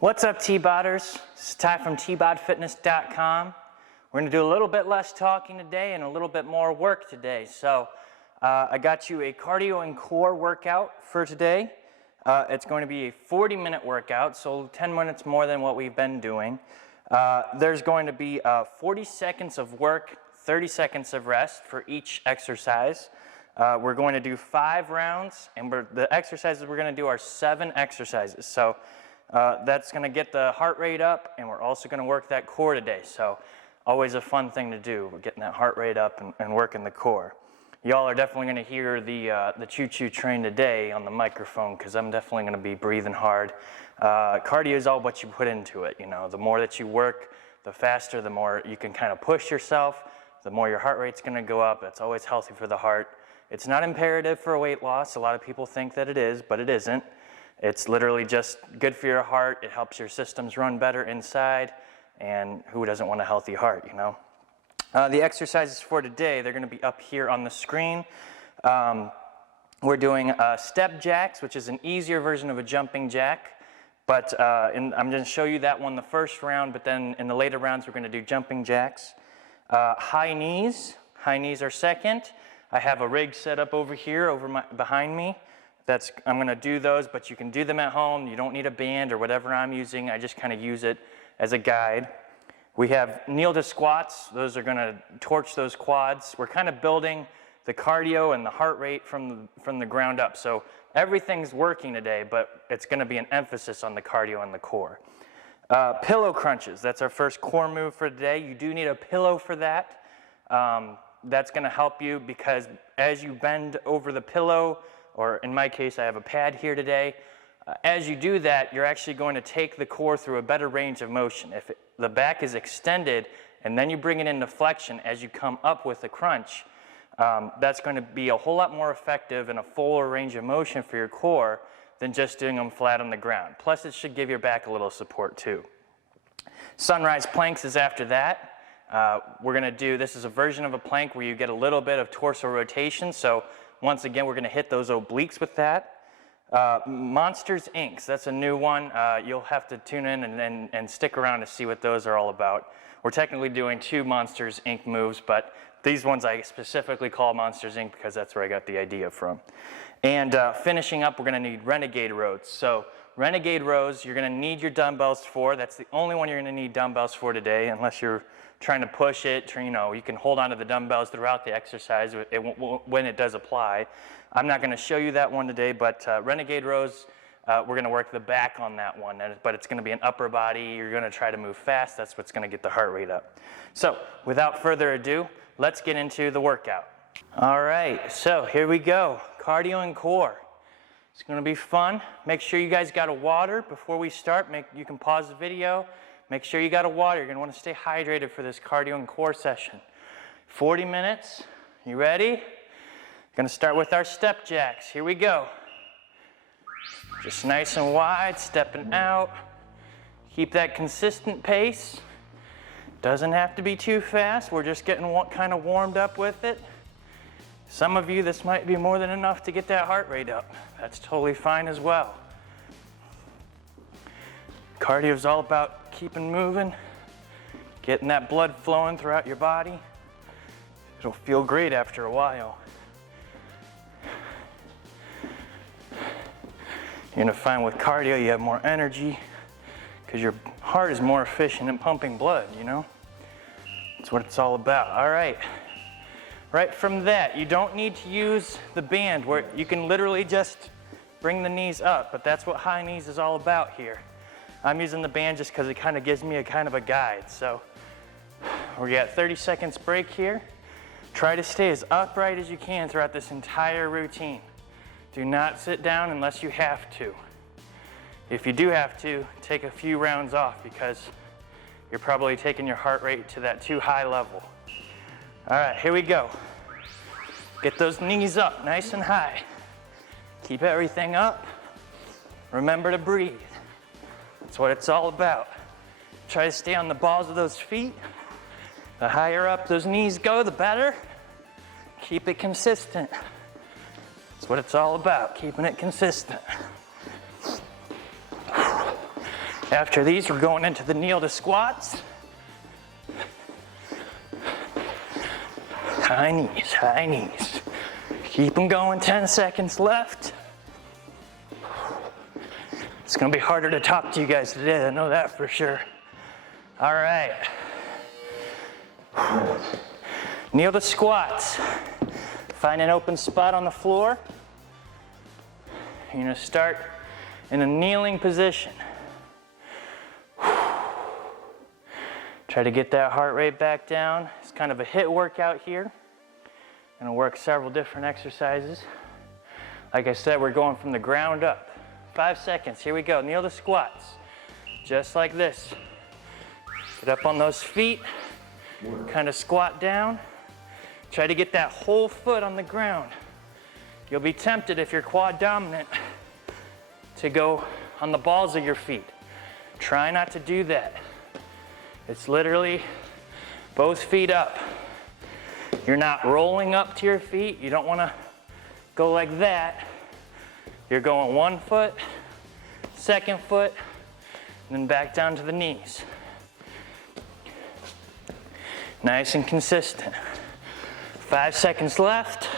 What's up, Tboders? This is Ty from Tbodfitness.com. We're going to do a little bit less talking today and a little bit more work today. So I got you a cardio and core workout for today. It's going to be a 40-minute workout, so 10 minutes more than what we've been doing. There's going to be 40 seconds of work, 30 seconds of rest for each exercise. We're going to do 5 rounds, and the exercises we're going to do are 7 exercises. So that's going to get the heart rate up, and we're also going to work that core today. So always a fun thing to do. We're getting that heart rate up and working the core. Y'all are definitely going to hear the choo-choo train today on the microphone, because I'm definitely going to be breathing hard. Cardio is all what you put into it. You know, the more that you work, the faster, the more you can kind of push yourself, the more your heart rate's going to go up. That's always healthy for the heart. It's not imperative for weight loss. A lot of people think that it is, but it isn't. It's literally just good for your heart. It helps your systems run better inside, and who doesn't want a healthy heart, you know? The exercises for today, they're going to be up here on the screen. We're doing step jacks, which is an easier version of a jumping jack, but I'm going to show you that one the first round, but then in the later rounds we're going to do jumping jacks. High knees are second. I have a rig set up over here, behind me. I'm going to do those, but you can do them at home. You don't need a band or whatever I'm using. I just kind of use it as a guide. We have kneel to squats. Those are going to torch those quads. We're kind of building the cardio and the heart rate from the ground up. So everything's working today, but it's going to be an emphasis on the cardio and the core. Pillow crunches. That's our first core move for today. You do need a pillow for that. That's going to help you, because as you bend over the pillow, or in my case, I have a pad here today. As you do that, you're actually going to take the core through a better range of motion. If the back is extended and then you bring it into flexion as you come up with the crunch, that's going to be a whole lot more effective and a fuller range of motion for your core than just doing them flat on the ground. Plus, it should give your back a little support too. Sunrise planks is after that. We're going to do, this is a version of a plank where you get a little bit of torso rotation. So once again, we're going to hit those obliques with that. Monsters Inc. That's a new one. You'll have to tune in and stick around to see what those are all about. We're technically doing 2 Monsters Inc. moves, but these ones I specifically call Monsters Inc. because that's where I got the idea from. And finishing up, we're going to need Renegade rows. So Renegade rows, you're going to need your dumbbells for. That's the only one you're going to need dumbbells for today, unless you're trying to push it. You know, you can hold on to the dumbbells throughout the exercise when it does apply. I'm not going to show you that one today, but Renegade rows, we're going to work the back on that one, but it's going to be an upper body. You're going to try to move fast. That's what's going to get the heart rate up. So without further ado, let's get into the workout. All right, so here we go. Cardio and core. It's going to be fun. Make sure you guys got a water before we start. You can pause the video. Make sure you got a water. You're going to want to stay hydrated for this cardio and core session. 40 minutes. You ready? Going to start with our step jacks. Here we go. Just nice and wide, stepping out. Keep that consistent pace. Doesn't have to be too fast. We're just getting kind of warmed up with it. Some of you, this might be more than enough to get that heart rate up. That's totally fine as well. Cardio is all about keeping moving, getting that blood flowing throughout your body. It'll feel great after a while. You're going to find with cardio you have more energy because your heart is more efficient in pumping blood, you know? That's what it's all about. All right. Right from that, you don't need to use the band where you can literally just bring the knees up, but that's what high knees is all about here. I'm using the band just because it kind of gives me a kind of a guide. So we got 30 seconds break here. Try to stay as upright as you can throughout this entire routine. Do not sit down unless you have to. If you do have to, take a few rounds off because you're probably taking your heart rate to that too high level. All right, here we go. Get those knees up nice and high. Keep everything up. Remember to breathe. That's what it's all about. Try to stay on the balls of those feet. The higher up those knees go, the better. Keep it consistent. That's what it's all about, keeping it consistent. After these, we're going into the kneel to squats. High knees, high knees. Keep them going, 10 seconds left. It's gonna be harder to talk to you guys today, I know that for sure. All right. Kneel to squats. Find an open spot on the floor. You're gonna start in a kneeling position. Try to get that heart rate back down. It's kind of a HIIT workout here. Gonna work several different exercises. Like I said, we're going from the ground up. 5 seconds, here we go. Kneel to squats. Just like this. Get up on those feet, kind of squat down. Try to get that whole foot on the ground. You'll be tempted if you're quad dominant to go on the balls of your feet. Try not to do that. It's literally both feet up. You're not rolling up to your feet. You don't want to go like that. You're going 1 foot, 2nd foot, and then back down to the knees. Nice and consistent. 5 seconds left.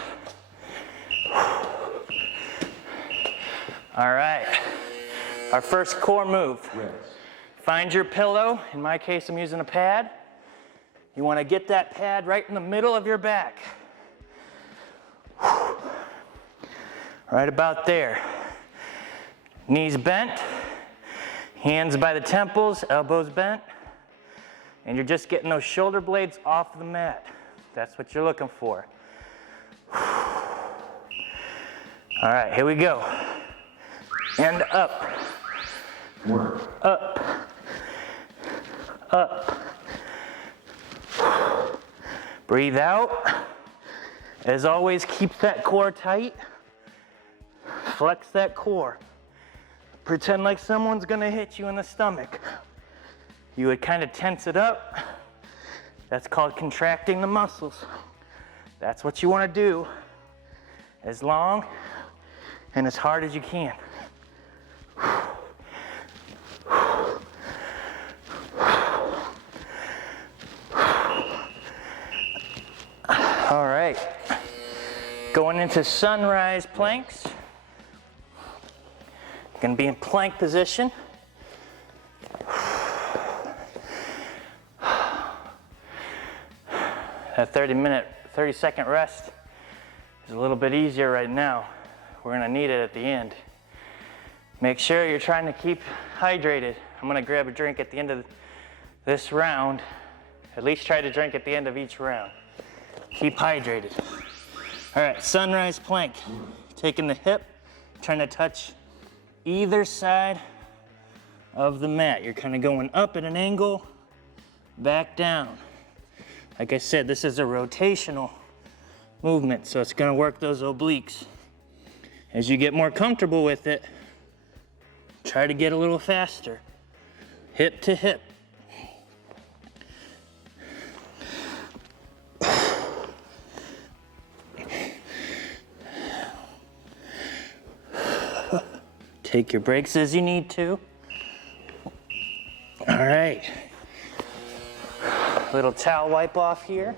All right. Our first core move. Find your pillow. In my case, I'm using a pad. You want to get that pad right in the middle of your back. Right about there. Knees bent, hands by the temples, elbows bent, and you're just getting those shoulder blades off the mat. That's what you're looking for. All right, here we go. And up. Up. Up. Breathe out. As always, keep that core tight. Flex that core. Pretend like someone's gonna hit you in the stomach. You would kind of tense it up. That's called contracting the muscles. That's what you wanna do as long and as hard as you can. All right, going into sunrise planks. Gonna be in plank position. That 30-second rest is a little bit easier right now. We're gonna need it at the end. Make sure you're trying to keep hydrated. I'm gonna grab a drink at the end of this round. At least try to drink at the end of each round. Keep hydrated. All right, sunrise plank. Taking the hip, trying to touch either side of the mat. You're kind of going up at an angle, back down. Like I said, this is a rotational movement, so it's gonna work those obliques. As you get more comfortable with it, try to get a little faster. Hip to hip. Take your breaks as you need to. All right. Little towel wipe off here.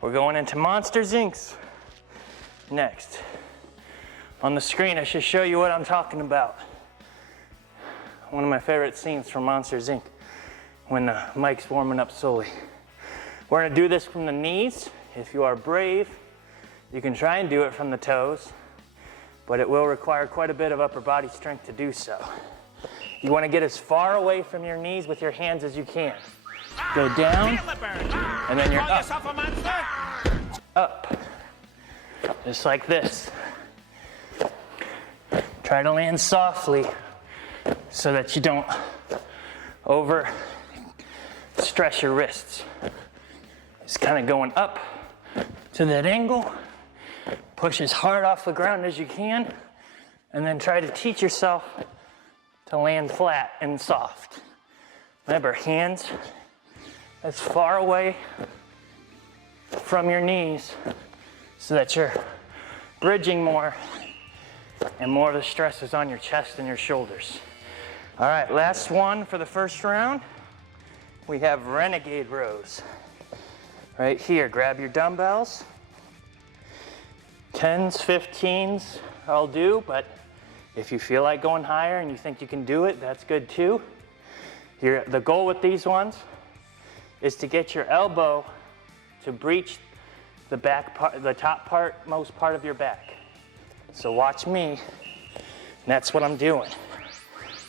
We're going into Monsters Inc. next. On the screen, I should show you what I'm talking about. One of my favorite scenes from Monsters Inc. when Mike's warming up slowly. We're gonna do this from the knees. If you are brave, you can try and do it from the toes, but it will require quite a bit of upper body strength to do so. You want to get as far away from your knees with your hands as you can. Go down, and then you're up. Up. Just like this. Try to land softly so that you don't over stress your wrists. Just kind of going up to that angle. Push as hard off the ground as you can, and then try to teach yourself to land flat and soft. Remember, hands as far away from your knees so that you're bridging more and more of the stress is on your chest and your shoulders. All right, last one for the first round. We have renegade rows. Right here, grab your dumbbells. 10s, 15s, I'll do, but if you feel like going higher and you think you can do it, that's good too. The goal with these ones is to get your elbow to breach the back part, the top part, most part of your back. So watch me, and that's what I'm doing.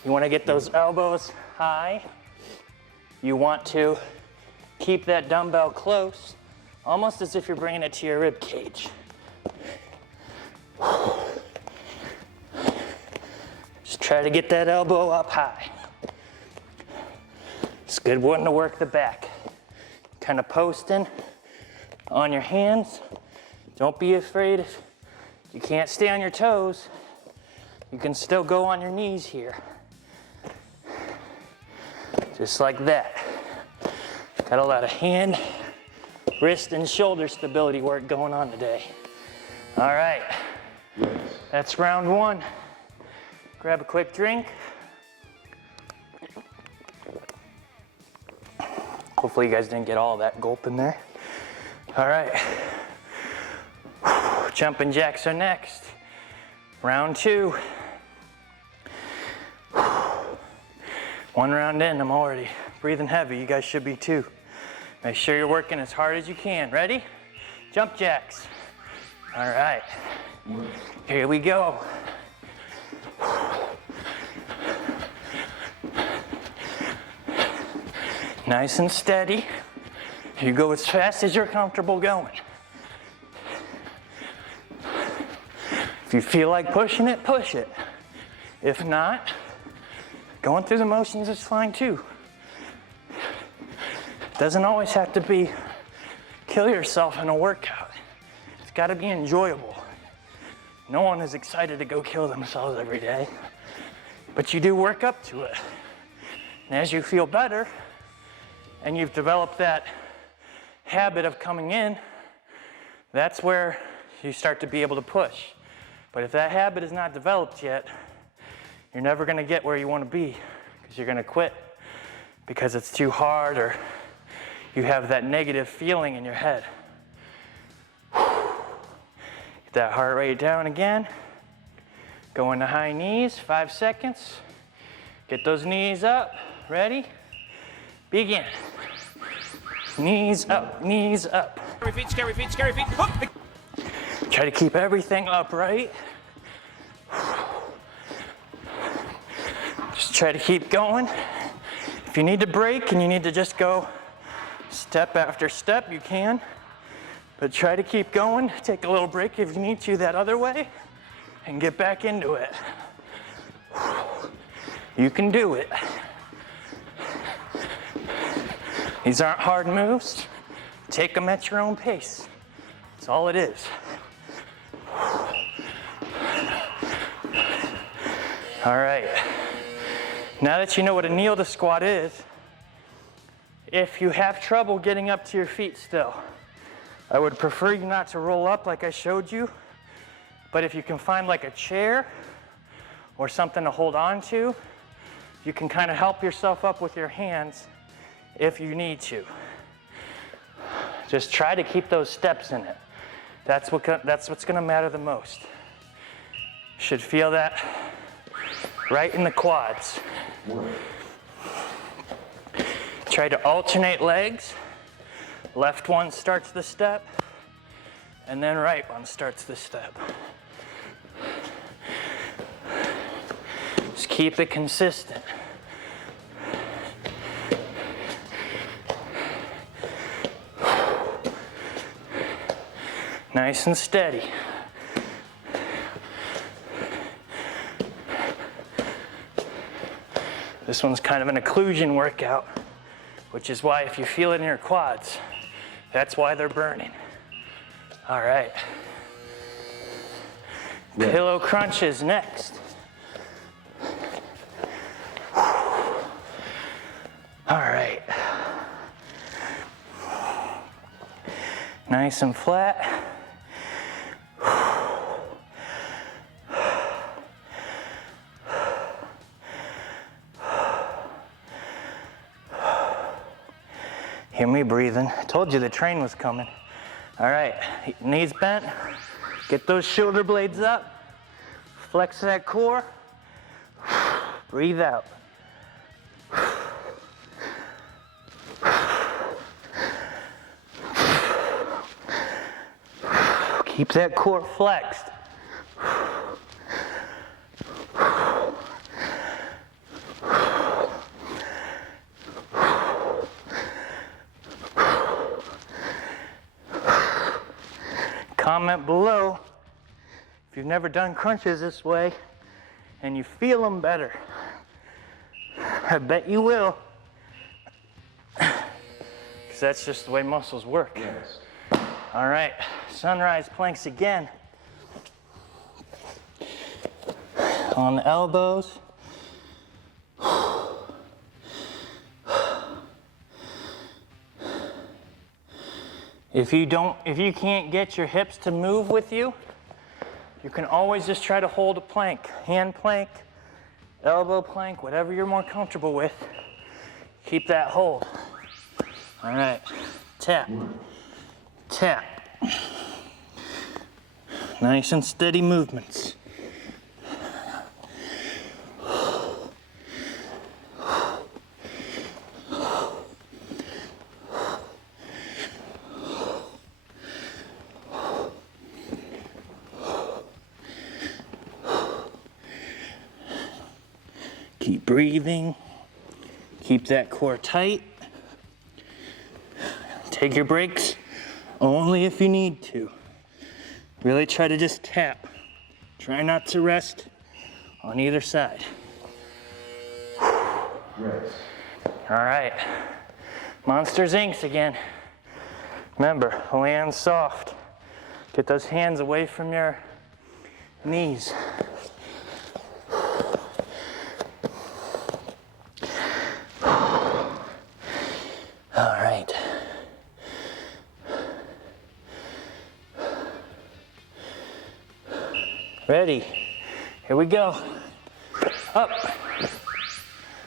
You want to get those elbows high. You want to keep that dumbbell close, almost as if you're bringing it to your rib cage. Just try to get that elbow up high. It's a good one to work the back. Kind of posting on your hands. Don't be afraid if you can't stay on your toes. You can still go on your knees here. Just like that. Got a lot of hand, wrist, and shoulder stability work going on today. All right, that's round one. Grab a quick drink. Hopefully you guys didn't get all that gulp in there. All right, jumping jacks are next. Round two. One round in, I'm already breathing heavy. You guys should be too. Make sure you're working as hard as you can. Ready? Jump jacks. All right, here we go. Nice and steady. You go as fast as you're comfortable going. If you feel like pushing it, push it. If not, going through the motions is fine too. Doesn't always have to be kill yourself in a workout. It's got to be enjoyable. No one is excited to go kill themselves every day, but you do work up to it. And as you feel better and you've developed that habit of coming in, that's where you start to be able to push. But if that habit is not developed yet, you're never going to get where you want to be, because you're going to quit because it's too hard, or you have that negative feeling in your head. Get that heart rate down again. Go into high knees, 5 seconds. Get those knees up. Ready? Begin. Knees up, knees up. Scary feet, scary feet, scary feet. Hook. Try to keep everything upright. Just try to keep going. If you need to break and you need to just go step after step, you can. But try to keep going. Take a little break if you need to that other way and get back into it. You can do it. These aren't hard moves. Take them at your own pace. That's all it is. All right. Now that you know what a kneel to squat is, if you have trouble getting up to your feet still, I would prefer you not to roll up like I showed you, but if you can find like a chair or something to hold on to, you can kind of help yourself up with your hands if you need to. Just try to keep those steps in it. That's what's going to matter the most. Should feel that right in the quads. Try to alternate legs. Left one starts the step, and then right one starts the step. Just keep it consistent. Nice and steady. This one's kind of an occlusion workout, which is why if you feel it in your quads, that's why they're burning. All right. Yeah. Pillow crunches next. All right. Nice and flat. Hear me breathing. I told you the train was coming. All right, knees bent. Get those shoulder blades up. Flex that core. Breathe out. Keep that core flexed. Comment below if you've never done crunches this way and you feel them better. I bet you will. Because that's just the way muscles work. Yes. All right, sunrise planks again. On the elbows. If you can't get your hips to move with you, you can always just try to hold a plank. Hand plank, elbow plank, whatever you're more comfortable with. Keep that hold. All right, tap, tap. Nice and steady movements. Keep breathing. Keep that core tight. Take your breaks only if you need to. Really try to just tap. Try not to rest on either side. Rest. All right. Monsters Inc. again. Remember, land soft. Get those hands away from your knees. All right. Ready? Here we go. Up.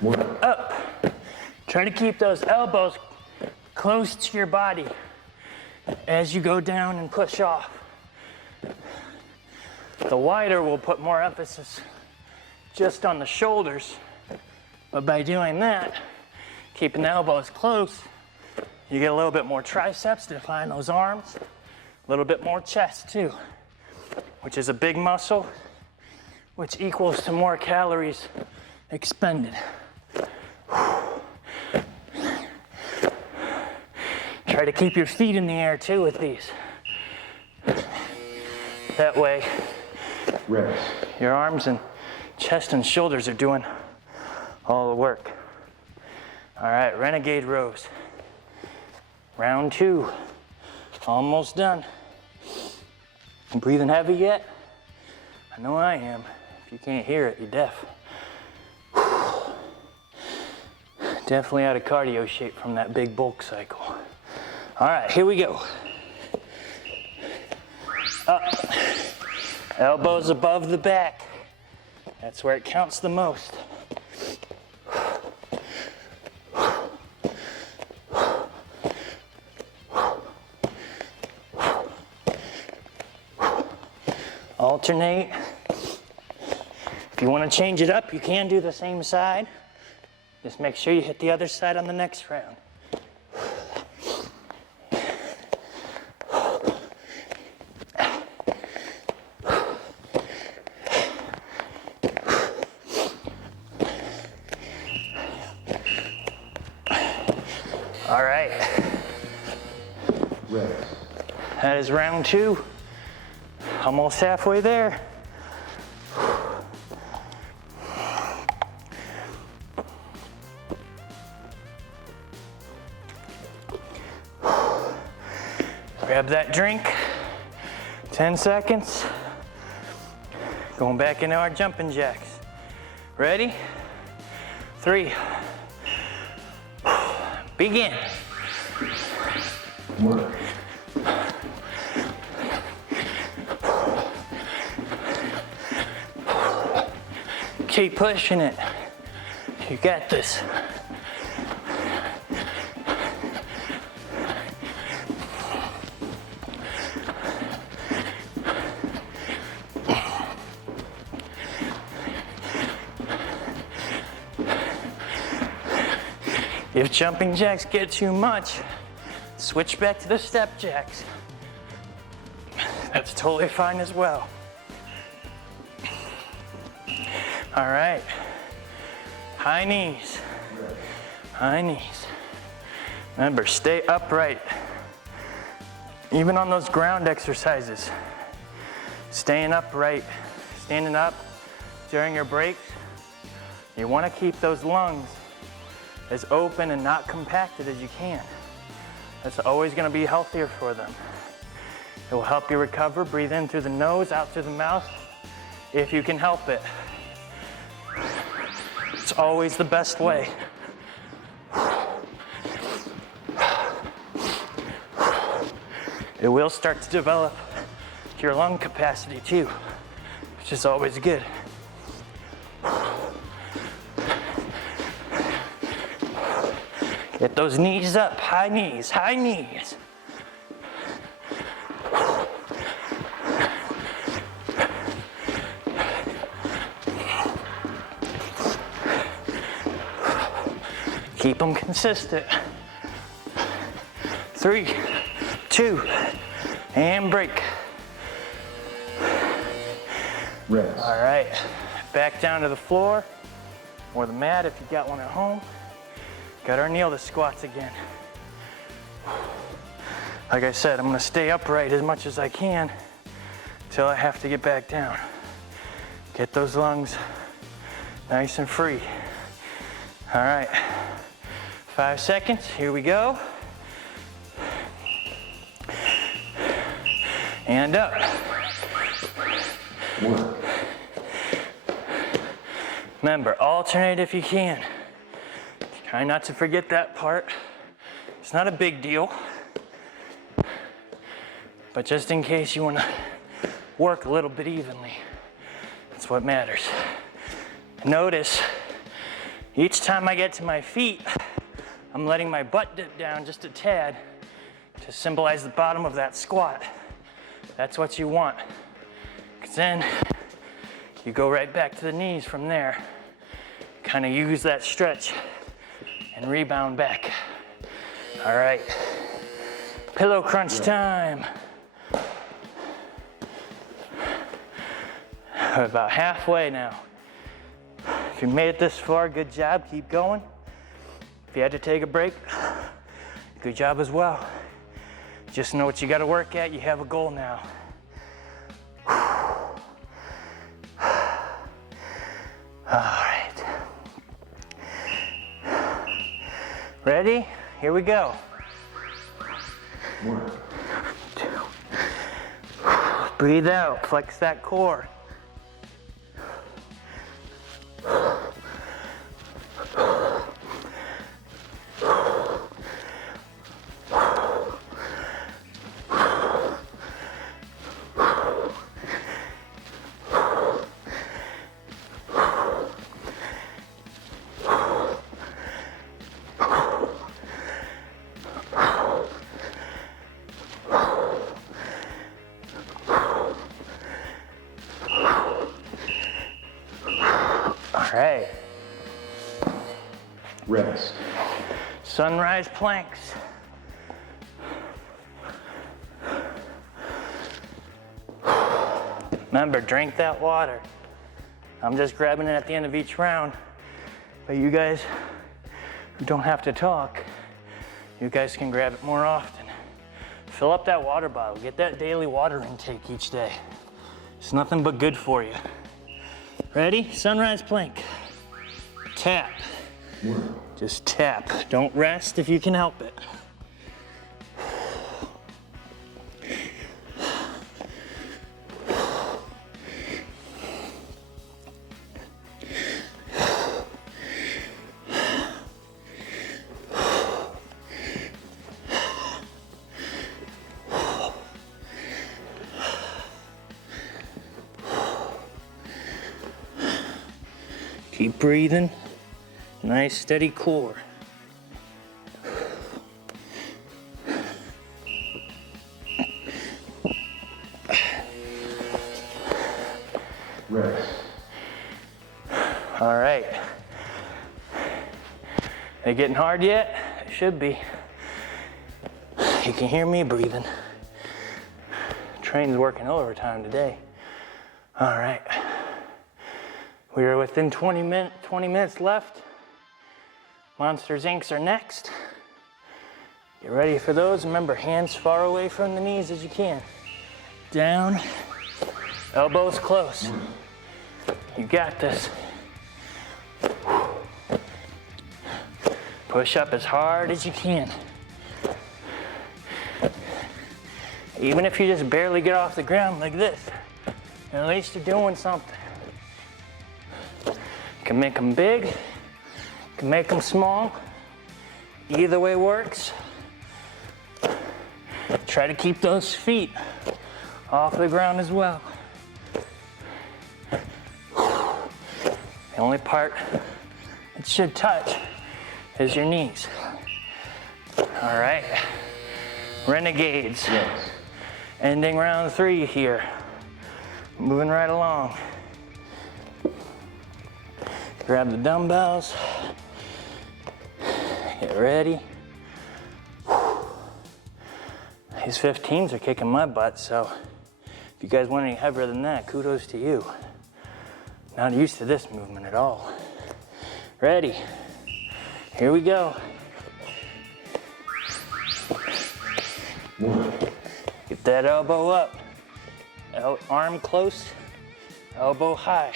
One. Up. Try to keep those elbows close to your body as you go down and push off. The wider will put more emphasis just on the shoulders, but by doing that, keeping the elbows close, you get a little bit more triceps to define those arms, a little bit more chest too, which is a big muscle, which equals to more calories expended. Try to keep your feet in the air too with these. That way, Rest. your arms and chest and shoulders are doing all the work. All right, renegade rows. Round 2, almost done. You breathing heavy yet? I know I am. If you can't hear it, you're deaf. Definitely out of cardio shape from that big bulk cycle. All right, here we go. Up. Elbows above the back. That's where it counts the most. Alternate. If you want to change it up, you can do the same side. Just make sure you hit the other side on the next round. All right. Rest. That is round 2. Almost halfway there. Grab that drink. 10 seconds. Going back into our jumping jacks. Ready? 3. Begin. Work. Keep pushing it. You got this. If jumping jacks get too much, switch back to the step jacks. That's totally fine as well. All right, high knees, high knees. Remember, stay upright. Even on those ground exercises, staying upright, standing up during your breaks. You want to keep those lungs as open and not compacted as you can. That's always going to be healthier for them. It will help you recover. Breathe in through the nose, out through the mouth, if you can help it. It's always the best way. It will start to develop your lung capacity too, which is always good. Get those knees up, high knees, high knees. Keep them consistent. 3, 2, and break. Rest. All right, back down to the floor or the mat if you got one at home. Got our kneel to squats again. Like I said, I'm gonna stay upright as much as I can until I have to get back down. Get those lungs nice and free. All right, 5 seconds, here we go. And up. 1. Remember, alternate if you can. Try not to forget that part. It's not a big deal, but just in case you want to work a little bit evenly, that's what matters. Notice, each time I get to my feet, I'm letting my butt dip down just a tad to symbolize the bottom of that squat. That's what you want, because then you go right back to the knees from there. Kind of use that stretch and rebound back. All right, pillow crunch time. We're about halfway now. If you made it this far, good job, keep going. If you had to take a break, good job as well. Just know what you gotta work at, you have a goal now. All right. Ready? Here we go. 1. 2. Breathe out, flex that core. All right. Rest. Sunrise planks. Remember, drink that water. I'm just grabbing it at the end of each round, but you guys who don't have to talk, you guys can grab it more often. Fill up that water bottle. Get that daily water intake each day. It's nothing but good for you. Ready? Sunrise plank. Tap. 1. Just tap. Don't rest if you can help it. Keep breathing. Nice steady core. Rest. All right. They getting hard yet? It should be. You can hear me breathing. Train's working overtime today. All right. We are within 20 minutes left. Monsters Inc.'s are next. Get ready for those. Remember, hands far away from the knees as you can. Down, elbows close. You got this. Push up as hard as you can. Even if you just barely get off the ground like this, at least you're doing something. You can make them big, you can make them small. Either way works. Try to keep those feet off the ground as well. The only part it should touch is your knees. All right, renegades. Yes. Ending round 3 here. Moving right along. Grab the dumbbells. Get ready. These 15s are kicking my butt, so if you guys want any heavier than that, kudos to you. Not used to this movement at all. Ready? Here we go. 1. Get that elbow up. Arm close, elbow high.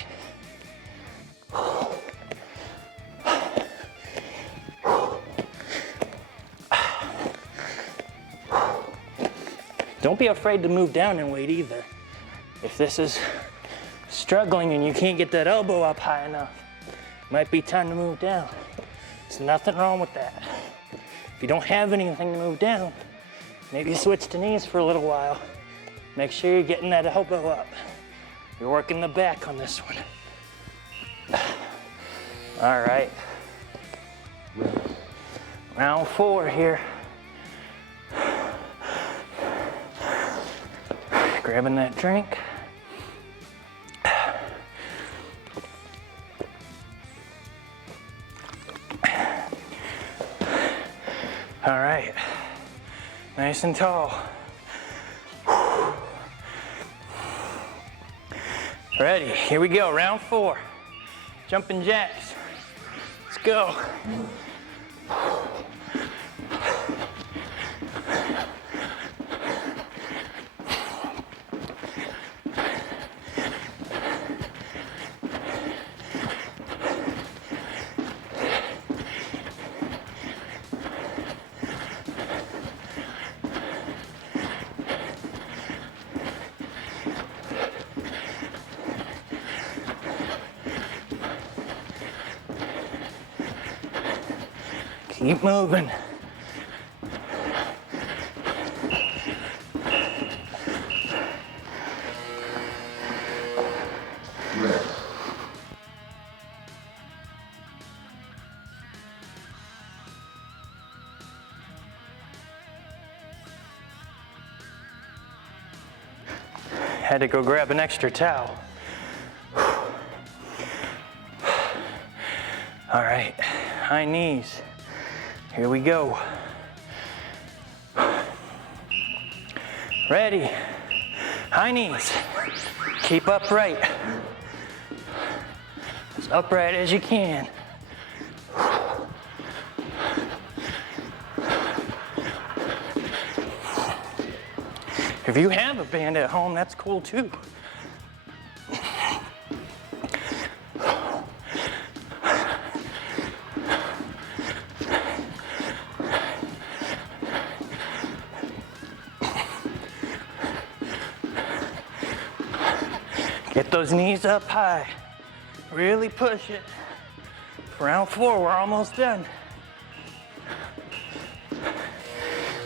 Don't be afraid to move down in weight either. If this is struggling and you can't get that elbow up high enough, might be time to move down. There's nothing wrong with that. If you don't have anything to move down, maybe switch to knees for a little while. Make sure you're getting that elbow up. You're working the back on this one. All right. Round 4 here. Grabbing that drink. All right, nice and tall. Ready, here we go, round 4. Jumping jacks. Let's go. Keep moving. Rest. Had to go grab an extra towel. All right, high knees. Here we go. Ready. High knees. Keep upright. As upright as you can. If you have a band at home, that's cool too. Get those knees up high. Really push it. Round 4, we're almost done.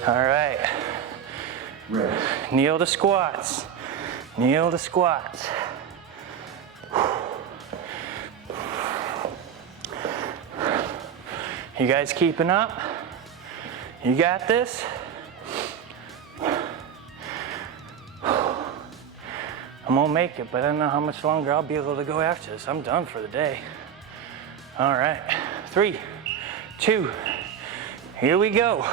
All right. Rest. Kneel to squats. Kneel to squats. You guys keeping up? You got this? I'm gonna make it, but I don't know how much longer I'll be able to go after this. I'm done for the day. All right, 3, 2. Here we go.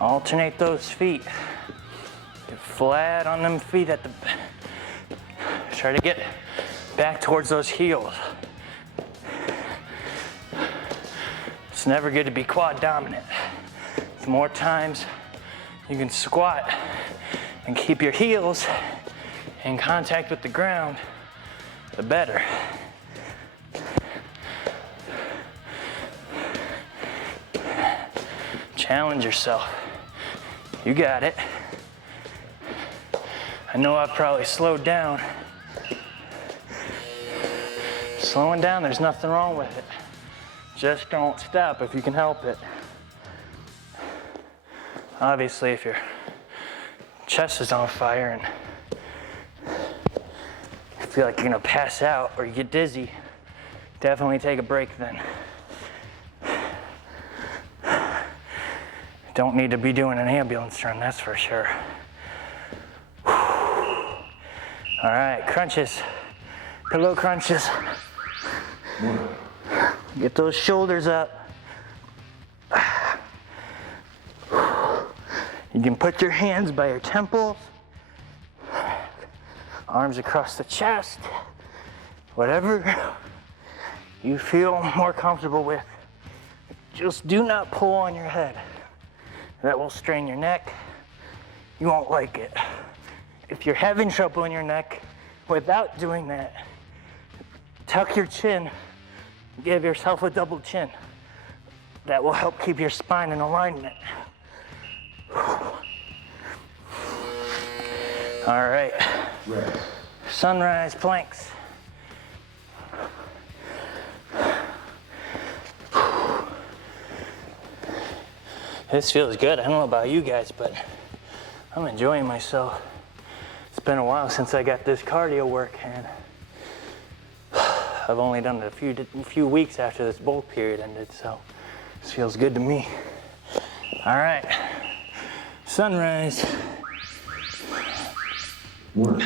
Alternate those feet. Get flat on them feet at the, try to get back towards those heels. It's never good to be quad dominant. The more times you can squat and keep your heels in contact with the ground, the better. Challenge yourself. You got it. I know I've probably slowed down. Slowing down, there's nothing wrong with it. Just don't stop if you can help it. Obviously, if your chest is on fire and you feel like you're gonna pass out or you get dizzy, definitely take a break then. Don't need to be doing an ambulance run, that's for sure. All right, crunches, pillow crunches. Get those shoulders up. You can put your hands by your temples, arms across the chest, whatever you feel more comfortable with. Just do not pull on your head. That will strain your neck. You won't like it. If you're having trouble in your neck, without doing that, tuck your chin, give yourself a double chin. That will help keep your spine in alignment. All right, Rest. sunrise planks. This feels good. I don't know about you guys, but I'm enjoying myself. It's been a while since I got this cardio work, and I've only done it a few weeks after this bulk period ended, so this feels good to me. All right, sunrise. 1.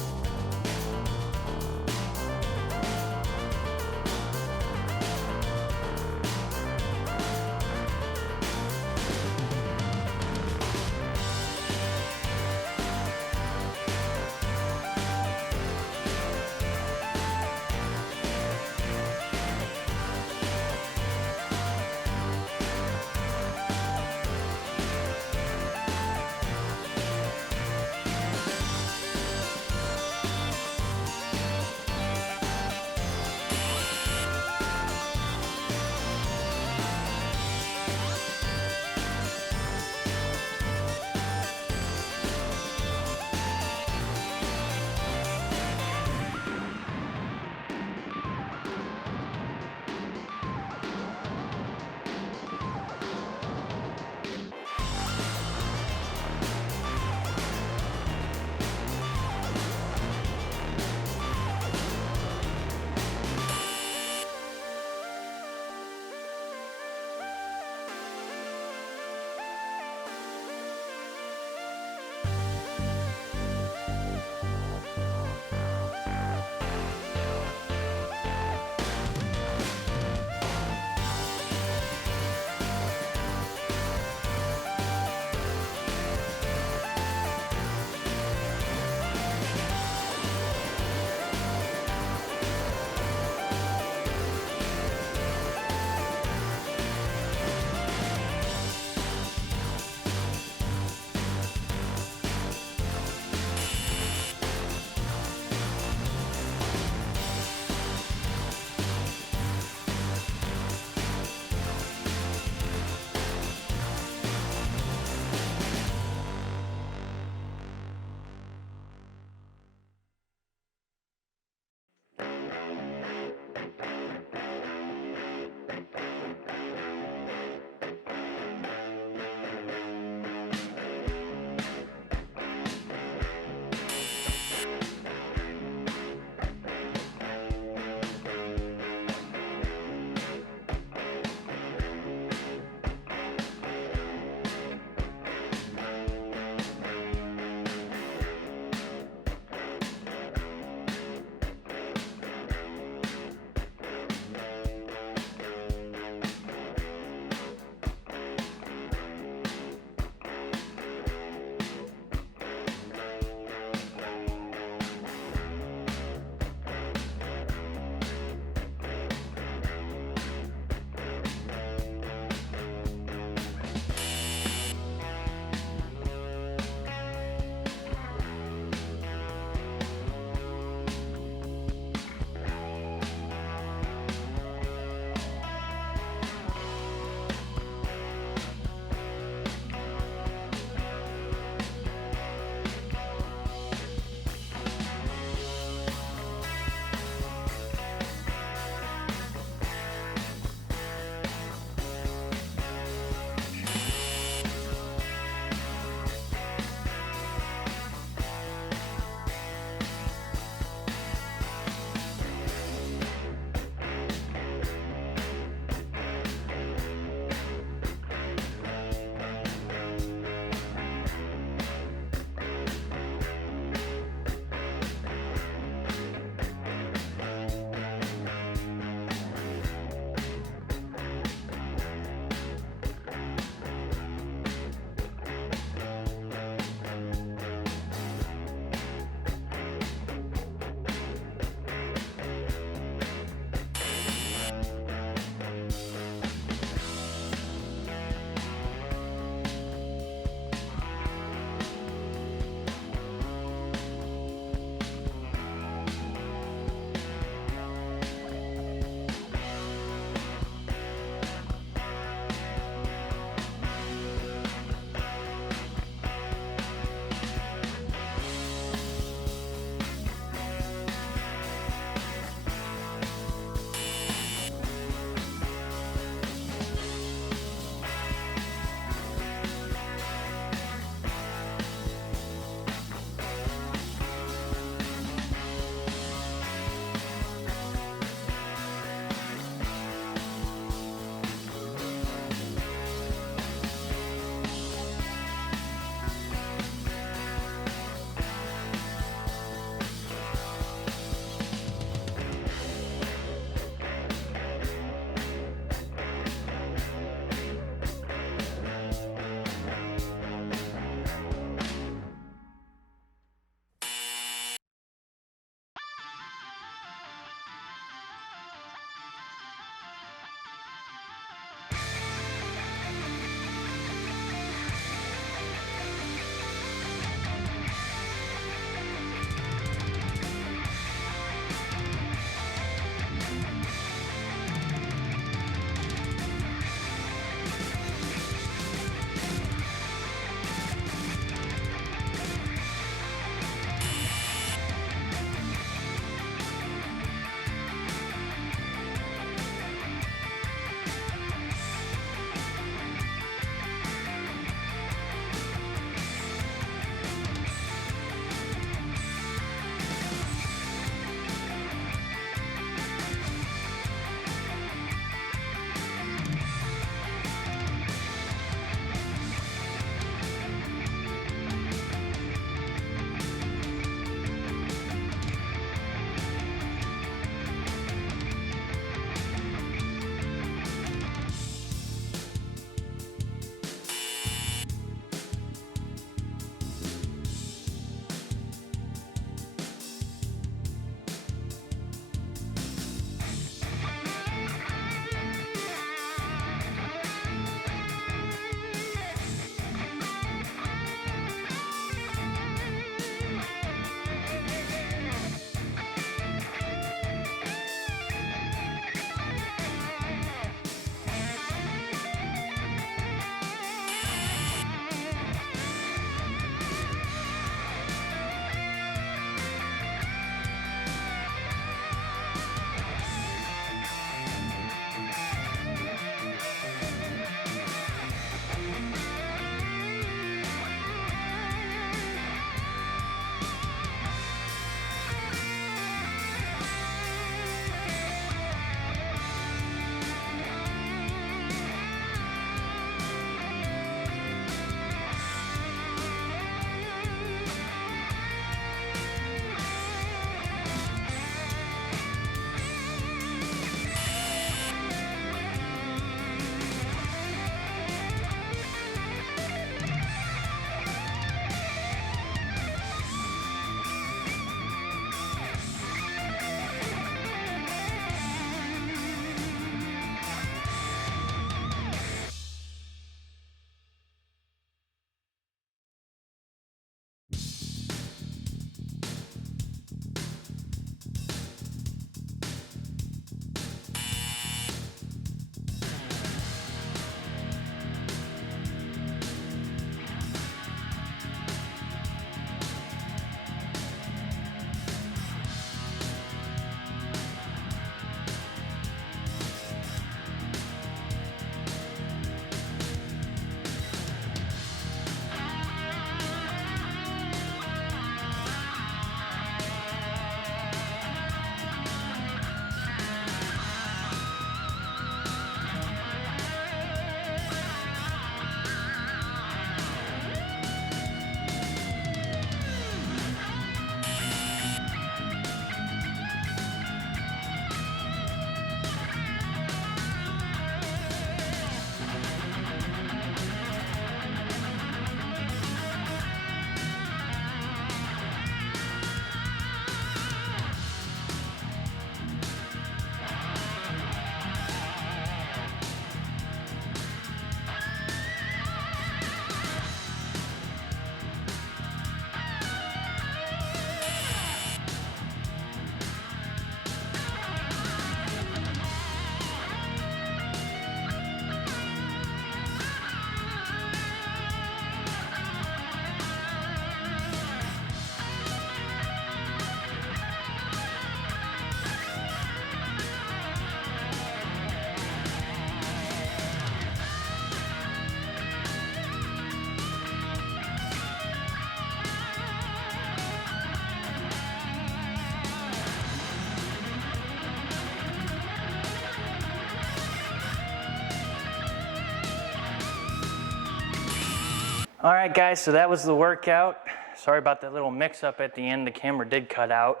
All right, guys, so that was the workout. Sorry about that little mix-up at the end. The camera did cut out,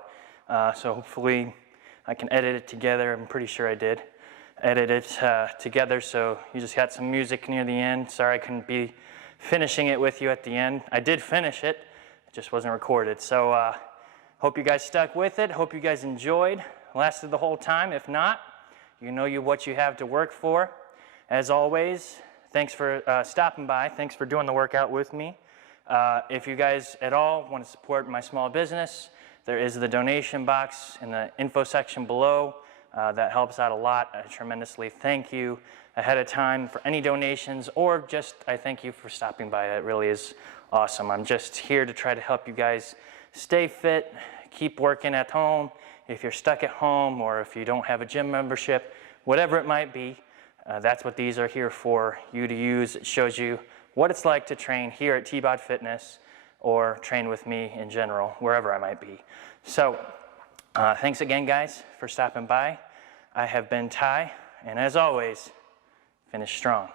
so hopefully I can edit it together. I'm pretty sure I did edit it together, so you just got some music near the end. Sorry I couldn't be finishing it with you at the end. I did finish it, it just wasn't recorded. So hope you guys stuck with it. Hope you guys enjoyed. Lasted the whole time. If not, you know what you have to work for. As always, thanks for stopping by. Thanks for doing the workout with me. If you guys at all want to support my small business, there is the donation box in the info section below. That helps out a lot. I tremendously thank you ahead of time for any donations, or just I thank you for stopping by. It really is awesome. I'm just here to try to help you guys stay fit, keep working at home. If you're stuck at home, or if you don't have a gym membership, whatever it might be, that's what these are here for you to use. It shows you what it's like to train here at Tbod Fitness, or train with me in general, wherever I might be. So thanks again, guys, for stopping by. I have been Ty, and as always, finish strong.